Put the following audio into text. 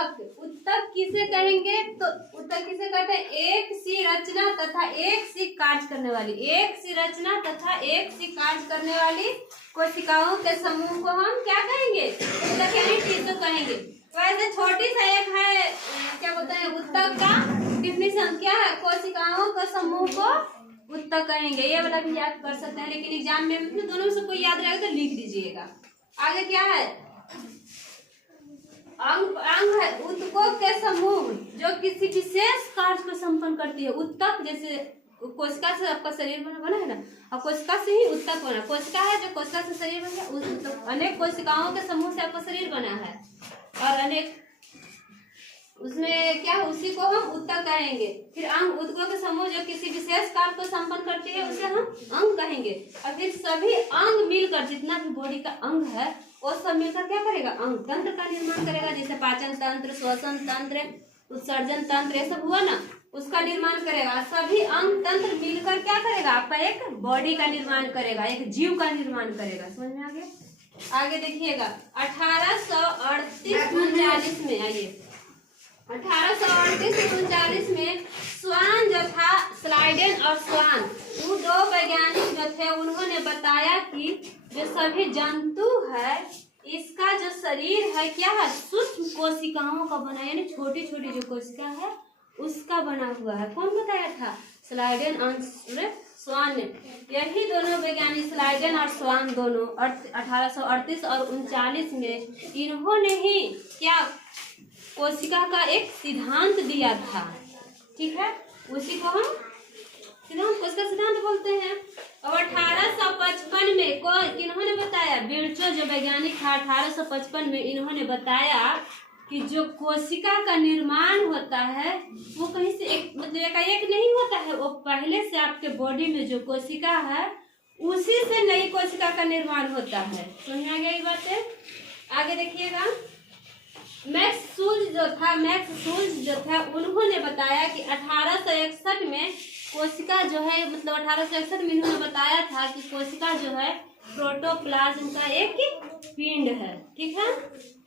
उत्तक। उत्तक किसे कहेंगे? तो उत्तक किसे कहते हैं? एक सी रचना तथा एक सी कार्य करने वाली, एक सी रचना तथा एक सी कार्य करने वाली कोशिकाओं के समूह को हम क्या कहेंगे? उत्तक यानी टिश्यू कहेंगे। वैसे छोटी सा एक है, क्या बोलते हैं, उत्तक का डिफिनेशन क्या है? कोशिकाओं का समूह को उत्तक कहेंगे। ये वाला भी याद कर सकते हैं, लेकिन एग्जाम में दोनों में से कोई याद रहेगा तो लिख दीजिएगा। आगे क्या है? अंग। अंग है उत्तकों के समूह जो किसी विशेष कार्य को संपन्न करती है। उत्तक जैसे कोशिका से आपका शरीर बना है ना, और कोशिका से ही उत्तक बना। कोशिका है जो कोशिका से शरीर बना, उस अनेक कोशिकाओं के समूह से आपका शरीर बना है, और अनेक उसमें क्या है, उसी को हम उत्तक कहेंगे। फिर अंग, उत्तकों के समूह जो किसी विशेष कार्य को संपन्न करती है उसे हम अंग कहेंगे। और फिर सभी अंग मिलकर, जितना भी बॉडी का अंग है वो सब मिलकर क्या करेगा? अंग तंत्र का निर्माण करेगा। जैसे पाचन तंत्र, श्वसन तंत्र, उत्सर्जन तंत्र, ये सब हुआ ना, उसका निर्माण करेगा। सभी अंग तंत्र मिलकर क्या करेगा? आपका एक बॉडी का निर्माण करेगा, एक जीव का निर्माण करेगा। समझ में आ गया? आगे देखिएगा 1838-39 में, आइए 1838-39 में स्वान जो था, स्लाइडेन और स्वान, वो दो वैज्ञानिक जो थे, उन्होंने बताया कि जो सभी जंतु है इसका जो शरीर है क्या है? सूक्ष्म कोशिकाओं का बना, यानी छोटी छोटी जो कोशिका है उसका बना हुआ है। कौन बताया था? स्लाइडेन और स्वान ने। यही दोनों वैज्ञानिक स्लाइडेन और स्वान दोनों 1838 और 39 में इन्होंने ही क्या कोशिका का एक सिद्धांत दिया था। ठीक है, उसी को हम सिद्धांत, कोशिका सिद्धांत बोलते हैं। और 1855 में किन्होंने बताया? बिरचो जो वैज्ञानिक था, 1855 में इन्होंने बताया कि जो कोशिका का निर्माण होता है वो कहीं से एक, मतलब एकाएक नहीं होता है, वो पहले से आपके बॉडी में जो कोशिका है उसी से नई कोशिका का निर्माण होता है। समझ में आ गया ये बातें? आगे देखिएगा, मैक्स सूल्ज जो था उन्होंने बताया कि 1861 में कोशिका जो है, मतलब 1861 में इन्होंने बताया था कि कोशिका जो है प्रोटोप्लाज्म का एक पिंड है। ठीक है,